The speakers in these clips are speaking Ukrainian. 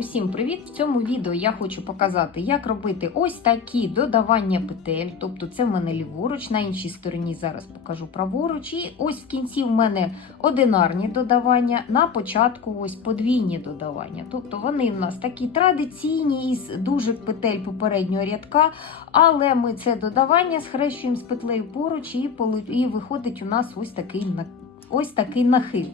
Усім привіт! В цьому відео я хочу показати, як робити ось такі додавання петель. Тобто це в мене ліворуч, на іншій стороні зараз покажу праворуч. І ось в кінці в мене одинарні додавання, на початку ось подвійні додавання. Тобто вони в нас такі традиційні із дуже петель попереднього рядка, але ми це додавання схрещуємо з петлею поруч і, виходить у нас ось такий, ось такий нахил.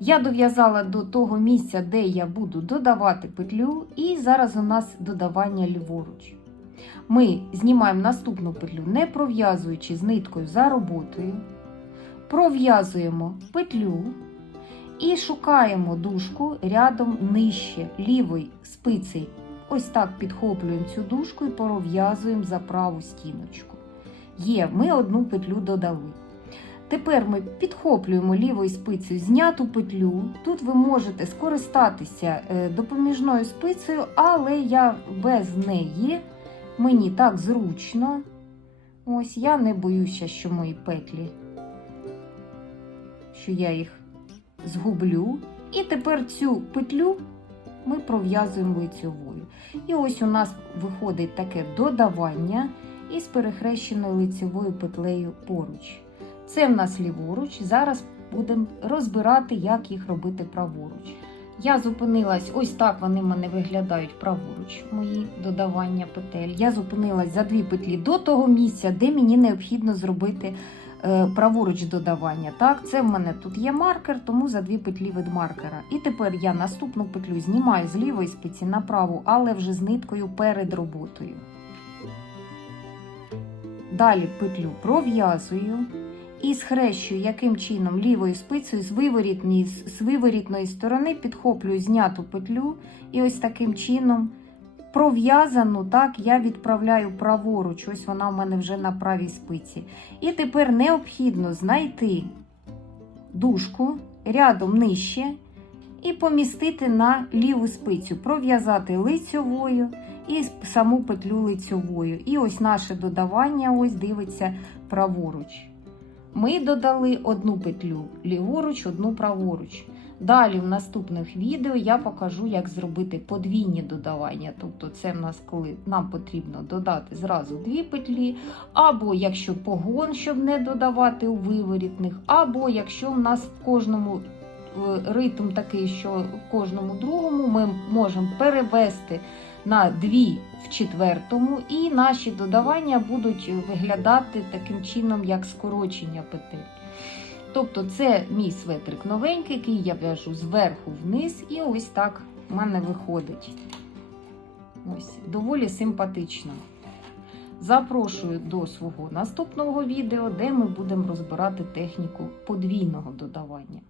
Я дов'язала до того місця, де я буду додавати петлю, і зараз у нас додавання ліворуч. Ми знімаємо наступну петлю, не пров'язуючи з ниткою за роботою, пров'язуємо петлю і шукаємо дужку рядом нижче лівої спиці. Ось так підхоплюємо цю дужку і пров'язуємо за праву стіночку. Є, ми одну петлю додали. Тепер ми підхоплюємо лівою спицею зняту петлю. Тут ви можете скористатися е, допоміжною спицею, але я без неї, мені так зручно. Ось я не боюся, що мої петлі, що я їх згублю. І тепер цю петлю ми пров'язуємо лицьовою. І ось у нас виходить таке додавання із перехрещеною лицевою петлею поруч. Це в нас ліворуч. Зараз будемо розбирати, як їх робити праворуч. Я зупинилась, ось так вони в мене виглядають праворуч, мої додавання петель. Я зупинилась за дві петлі до того місця, де мені необхідно зробити е, праворуч додавання. Так, це в мене тут є маркер, тому за дві петлі від маркера. І тепер я наступну петлю знімаю з лівої спиці на праву, але вже з ниткою перед роботою. Далі петлю пров'язую і схрещую, яким чином лівою спицею з, виворітної, з виворітної сторони підхоплюю зняту петлю, і ось таким чином пров'язану, так, я відправляю праворуч. Ось вона в мене вже на правій спиці. І тепер необхідно знайти дужку рядом нижче і помістити на ліву спицю, пров'язати лицьовою і саму петлю лицьовою. І ось наше додавання ось дивиться праворуч. Ми додали одну петлю ліворуч, одну праворуч. Далі в наступних відео я покажу, як зробити подвійні додавання. Тобто, це в нас коли нам потрібно додати зразу дві петлі, або якщо погон, щоб не додавати у виворітних, або якщо в нас в кожному ритм такий, що в кожному другому ми можемо перевести на дві в четвертому, і наші додавання будуть виглядати таким чином, як скорочення петель. Тобто, це мій светрик новенький, який я в'яжу зверху вниз, і ось так в мене виходить. Ось, доволі симпатично. Запрошую до свого наступного відео, де ми будемо розбирати техніку подвійного додавання.